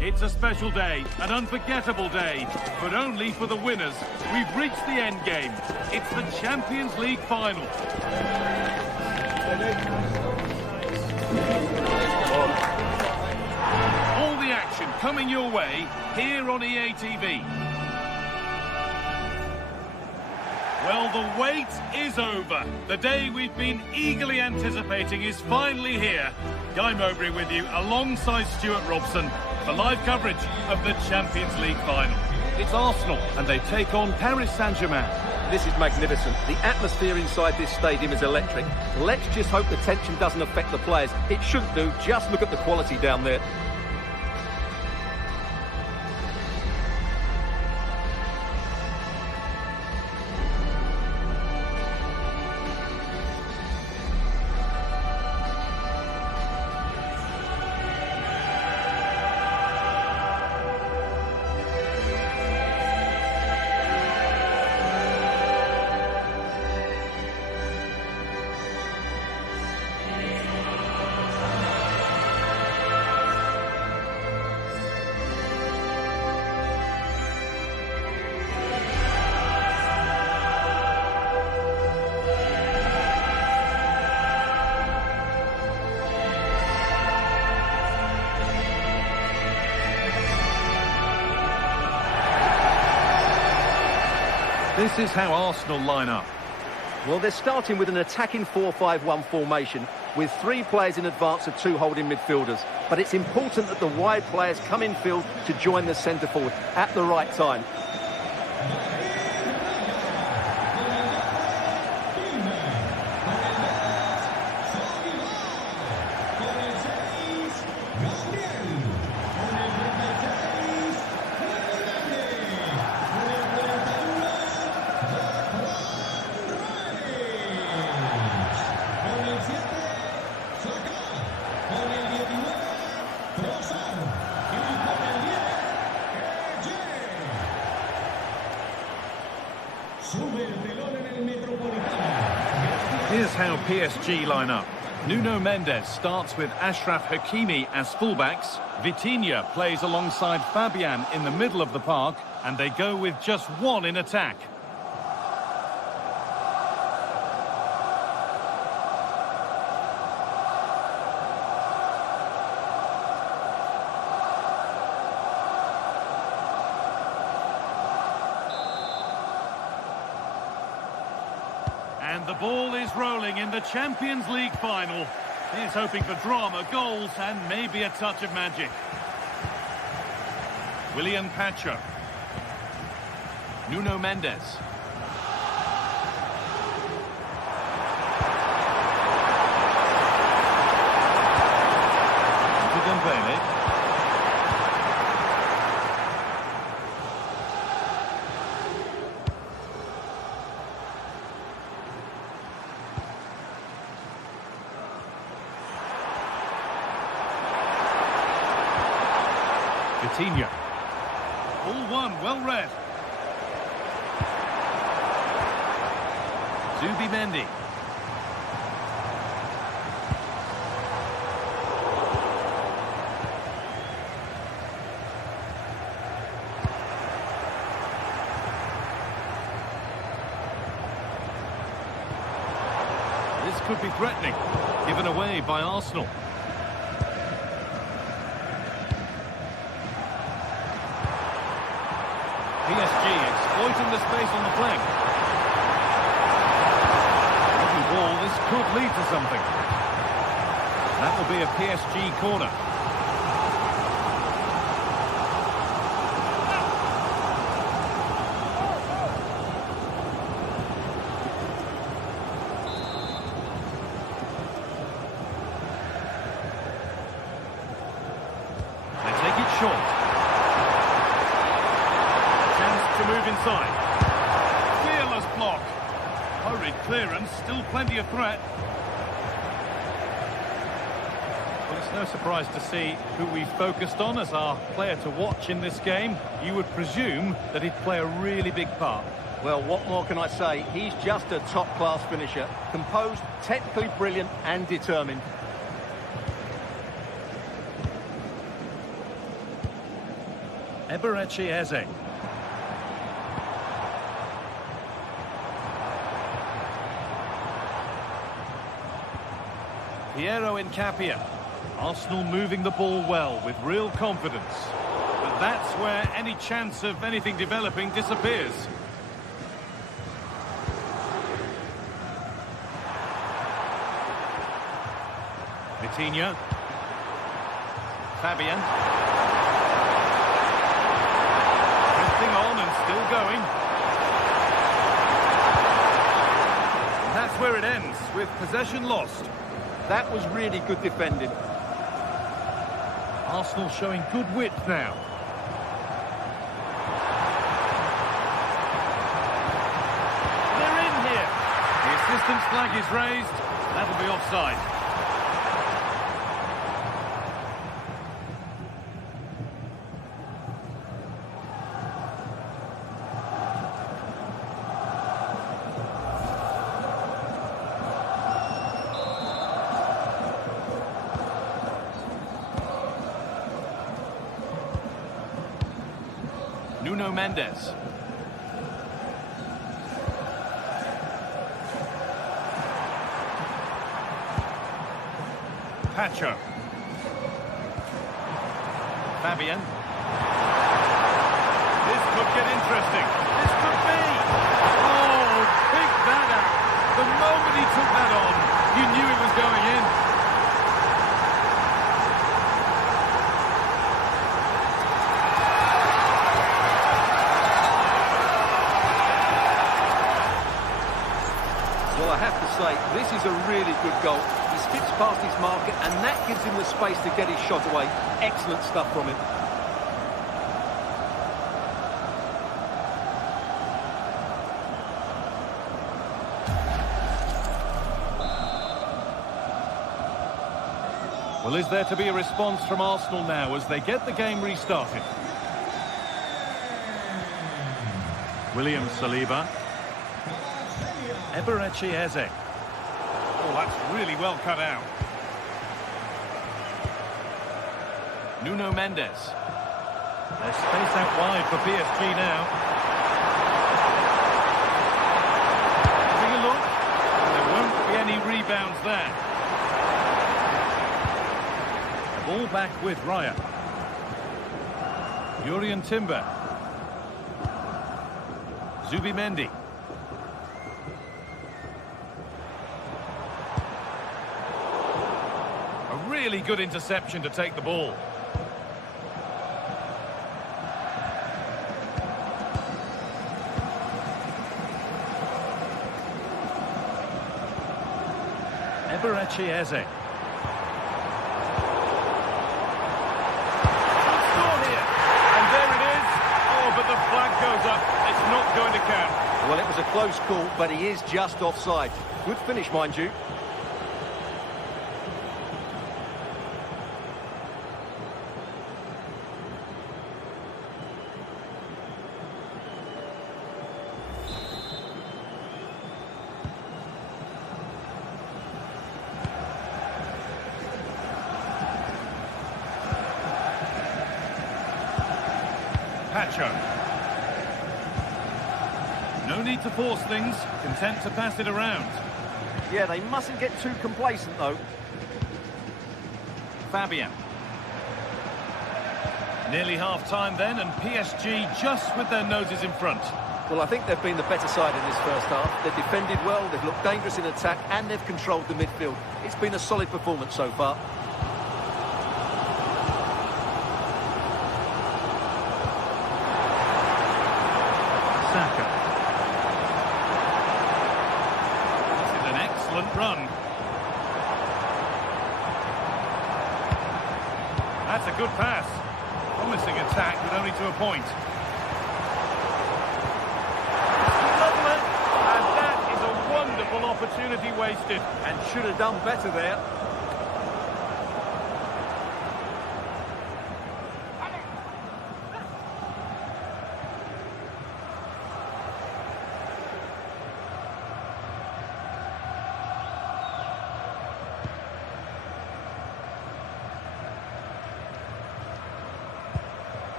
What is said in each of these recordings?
It's a special day, an unforgettable day, but only for the winners. We've reached the end game. It's the Champions League final. All the action coming your way here on EA TV. Well, the wait is over. The day we've been eagerly anticipating is finally here. Guy Mowbray with you alongside Stuart Robson for live coverage of the Champions League final. It's Arsenal and they take on Paris Saint-Germain. This is magnificent. The atmosphere inside this stadium is electric. Let's just hope the tension doesn't affect the players. It shouldn't do. Just look at the quality down there. This is how Arsenal line up. Well, they're starting with an attacking 4-5-1 formation with 3 players in advance of 2 holding midfielders. But it's important that the wide players come in field to join the centre forward at the right time. Here's how PSG line up. Nuno Mendes starts with Achraf Hakimi as fullbacks. Vitinha plays alongside Fabian in the middle of the park, and they go with just one in attack. And the ball is rolling in the Champions League final. He's hoping for drama, goals, and maybe a touch of magic. William Pacho. Nuno Mendes. Dembele. Vitinha. All one, well read. Zubimendi. This could be threatening. Given away by Arsenal. PSG exploiting the space on the flank. Every ball, this could lead to something. That will be a PSG corner. They take it short. To move inside. Fearless block. Hurried clearance, still plenty of threat. Well, it's no surprise to see who we focused on as our player to watch in this game. You would presume that he'd play a really big part. Well, what more can I say? He's just a top-class finisher. Composed, technically brilliant and determined. Eze. Piero Incapia. Arsenal moving the ball well with real confidence. But that's where any chance of anything developing disappears. Vitinha. Fabian. Drifting on and still going. And that's where it ends, with possession lost. That was really good defending. Arsenal showing good width now. They're in here. The assistant's flag is raised. That'll be offside. Nuno Mendes. Pacho. Fabian. This could get interesting. This could be. Oh, pick that out. The moment he took that on, you knew it was going in. Well, I have to say, this is a really good goal. He skips past his marker, and that gives him the space to get his shot away. Excellent stuff from him. Well, is there to be a response from Arsenal now as they get the game restarted? William Saliba. Eze. Oh, that's really well cut out. Nuno Mendes. There's space out wide for PSG now. Having a look. There won't be any rebounds there. The ball back with Raya. Jurrien Timber. Zubimendi. Really good interception to take the ball. Eze. Score here. And there it is. Oh, but the flag goes up. It's not going to count. Well, it was a close call, but he is just offside. Good finish, mind you. Pacho. No need to force things, content to pass it around. Yeah, they mustn't get too complacent, though. Fabian. Nearly half-time then, and PSG just with their noses in front. Well, I think they've been the better side in this first half. They've defended well, they've looked dangerous in attack, and they've controlled the midfield. It's been a solid performance so far. Saka. This is an excellent run. That's a good pass. Promising attack, but only to a point. Lovely. And that is a wonderful opportunity wasted. And should have done better there.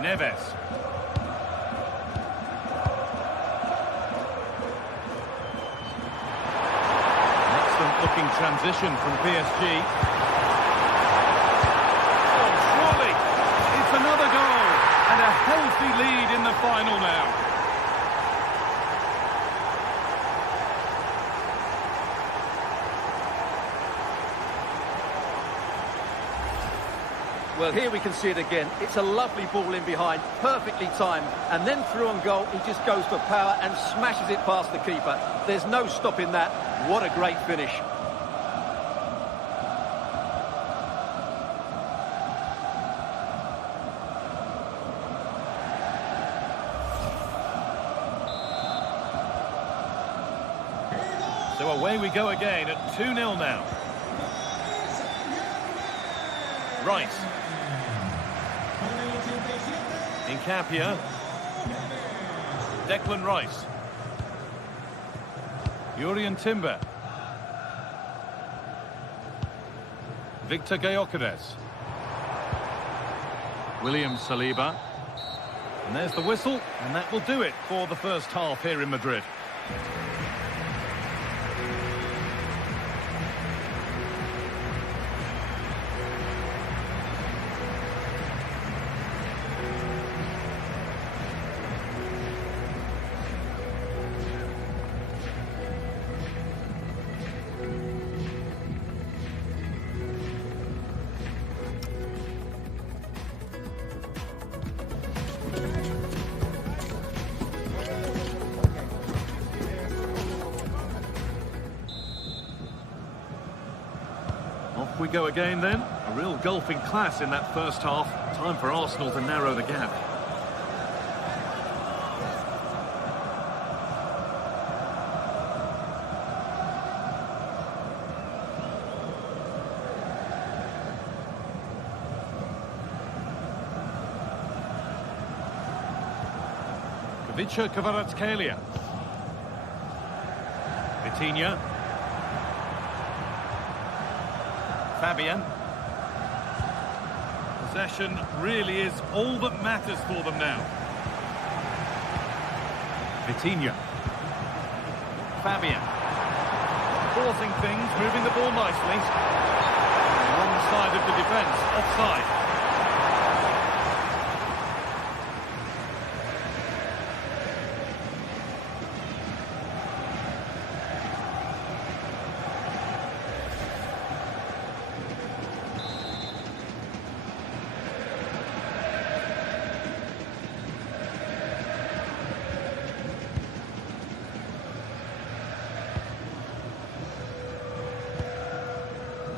Neves. Excellent looking transition from PSG. Oh, surely it's another goal and a healthy lead in the final now. Well, here we can see it again. It's a lovely ball in behind, perfectly timed. And then through on goal, he just goes for power and smashes it past the keeper. There's no stopping that. What a great finish. So away we go again at 2-0 now. Rice. Incapia. Declan Rice. Urian Timber. Victor Gyökeres. William Saliba. And there's the whistle, and that will do it for the first half here in Madrid. Off we go again then. A real gulf in class in that first half. Time for Arsenal to narrow the gap. Vicha Kvaratskhelia. Vitinha. Fabian. Possession really is all that matters for them now. Vitinha. Fabian. Forcing things, moving the ball nicely. Wrong side of the defence, offside.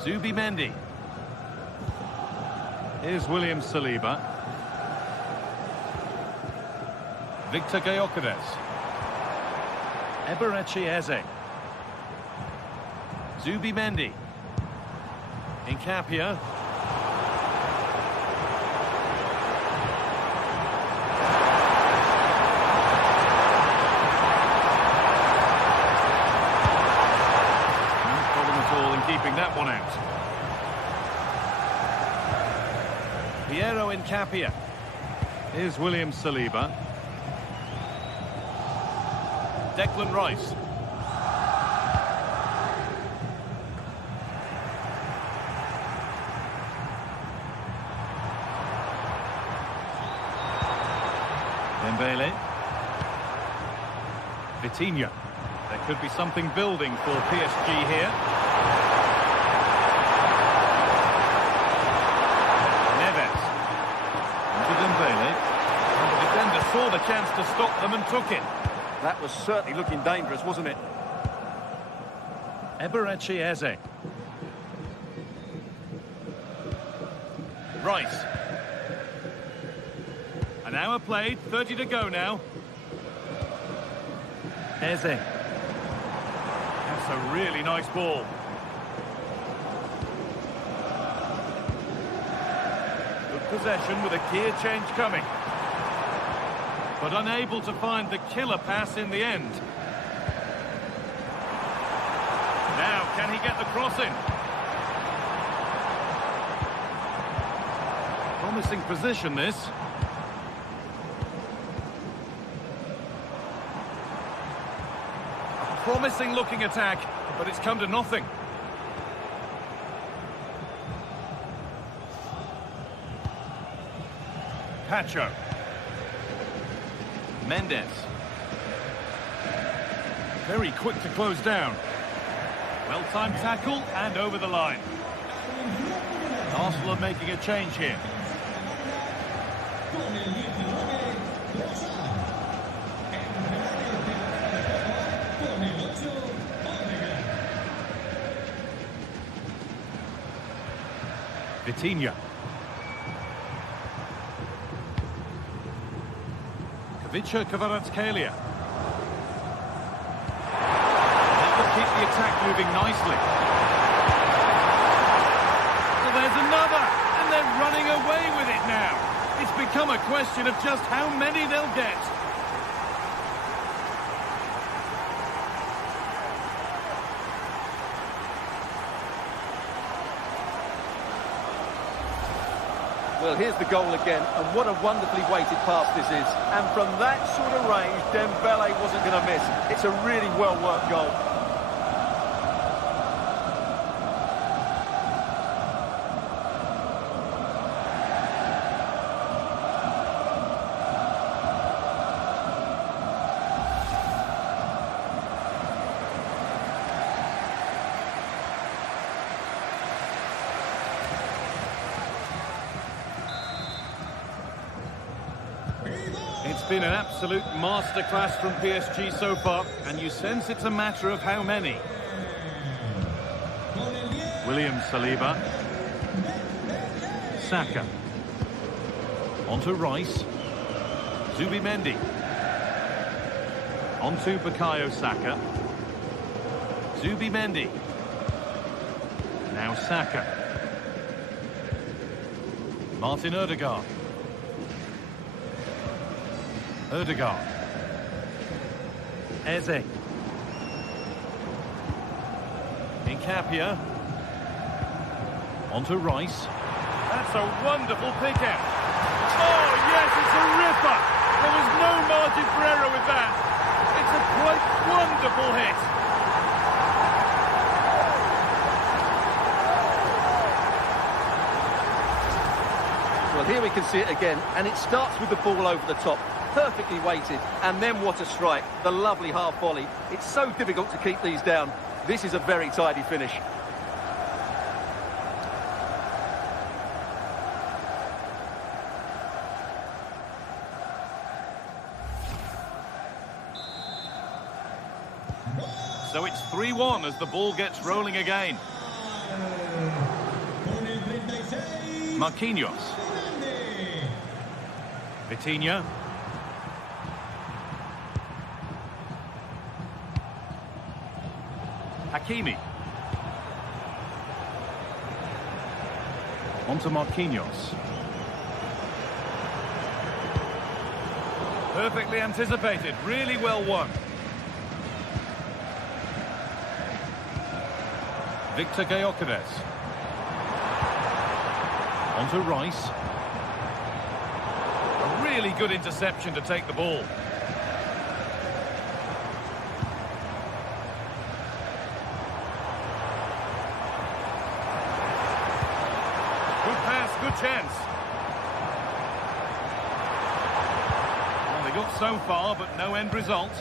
Zubimendi. Here's William Saliba. Victor Gyökeres. Eberechi Eze. Zubimendi. Incapia. Keeping that one out. Piero Incapia. Here's William Saliba. Declan Rice. Dembele. Vitinha. There could be something building for PSG here. Saw the chance to stop them and took it. That was certainly looking dangerous, wasn't it? Eberechi Eze. Rice. An hour played, 30 to go now. Eze. That's a really nice ball. Good possession with a gear change coming. But unable to find the killer pass in the end. Now, can he get the cross in? Promising position, this. promising looking attack, but it's come to nothing. Pacho. Mendes. Very quick to close down. Well-timed tackle and over the line. Arsenal are making a change here. Vitinha. Kavica Kvaratskhelia. That will keep the attack moving nicely. Well, there's another, and they're running away with it now. It's become a question of just how many they'll get. Well, here's the goal again, and what a wonderfully weighted pass this is. And from that sort of range, Dembele wasn't going to miss. It's a really well-worked goal. It's been an absolute masterclass from PSG so far, and you sense it's a matter of how many. William Saliba. Saka. Onto Rice. Zubimendi. Onto Bukayo Saka. Zubimendi. Now Saka. Martin Odegaard. Odegaard. Eze. Incapia. Onto Rice. That's a wonderful pick out. Oh, yes, it's a ripper. There was no margin for error with that. It's a quite wonderful hit. Well, here we can see it again, and it starts with the ball over the top. Perfectly weighted, and then what a strike. The lovely half volley. It's so difficult to keep these down. This is a very tidy finish. So it's 3-1 as the ball gets rolling again. Marquinhos. Vitinha. Hakimi. Onto Marquinhos. Perfectly anticipated, really well won. Victor Gyökeres. Onto Rice. A really good interception to take the ball. Good pass, good chance. Well, they got so far, but no end result.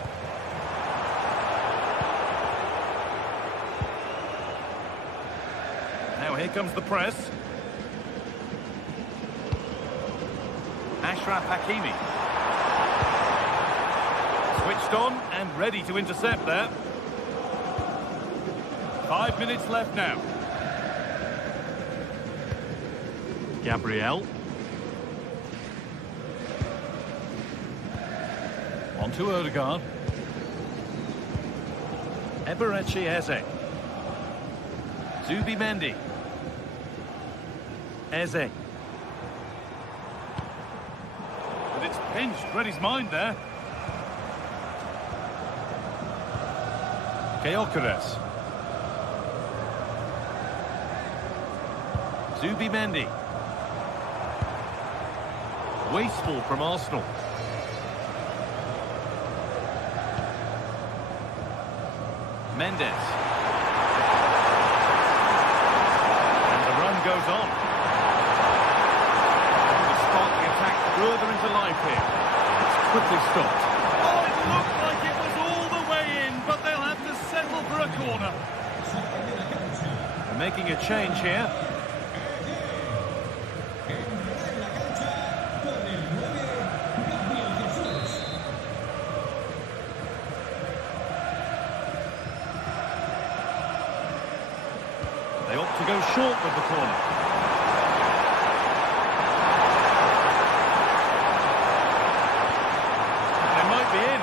Now here comes the press. Ashraf Hakimi. Switched on and ready to intercept there. 5 minutes left now. Gabriel. Onto Odegaard. Eberechi Eze. Zubimendi. Eze. But it's pinched, read his mind there. Gyökeres. Zubimendi. Wasteful from Arsenal. Mendes. And the run goes on. To spark the attack further into life here. It's quickly stopped. Oh, it looked like it was all the way in, but they'll have to settle for a corner. They're making a change here. They opt to go short with the corner. They might be in.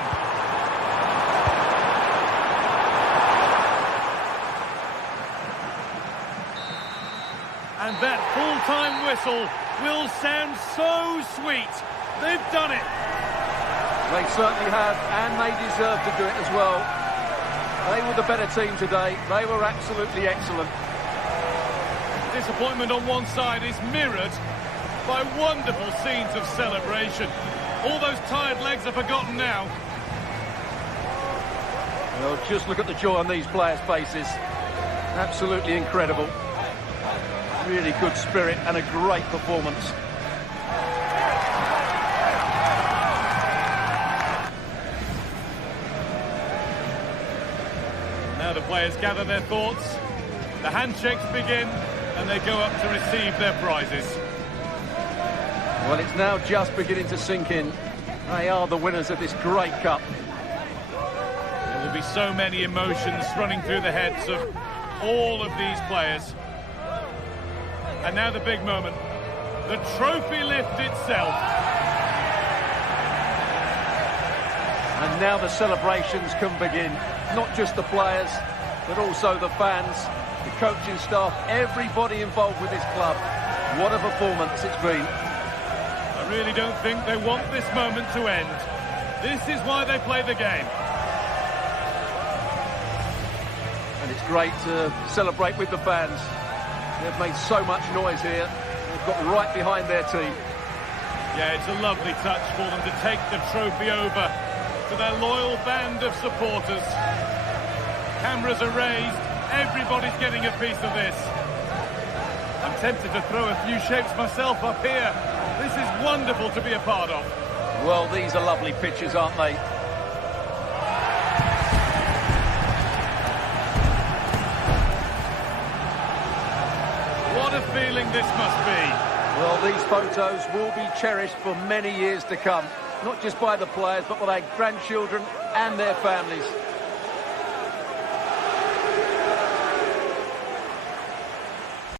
And that full-time whistle will sound so sweet. They've done it. They certainly have, and they deserve to do it as well. They were the better team today. They were absolutely excellent. Disappointment on one side is mirrored by wonderful scenes of celebration. All those tired legs are forgotten now. Well, just look at the joy on these players' faces. Absolutely incredible. Really good spirit and a great performance. Now the players gather their thoughts. The handshakes begin. And they go up to receive their prizes. Well, it's now just beginning to sink in. They are the winners of this great cup. There will be so many emotions running through the heads of all of these players. And now the big moment. The trophy lift itself. And now the celebrations can begin. Not just the players, but also the fans. The coaching staff, everybody involved with this club. What a performance it's been. I really don't think they want this moment to end. This is why they play the game. And it's great to celebrate with the fans. They've made so much noise here. They've got right behind their team. Yeah, it's a lovely touch for them to take the trophy over to their loyal band of supporters. Cameras are raised. Everybody's getting a piece of this. I'm tempted to throw a few shapes myself up here. This is wonderful to be a part of. Well, these are lovely pictures, aren't they? What a feeling this must be. Well, these photos will be cherished for many years to come. Not just by the players, but by their grandchildren and their families.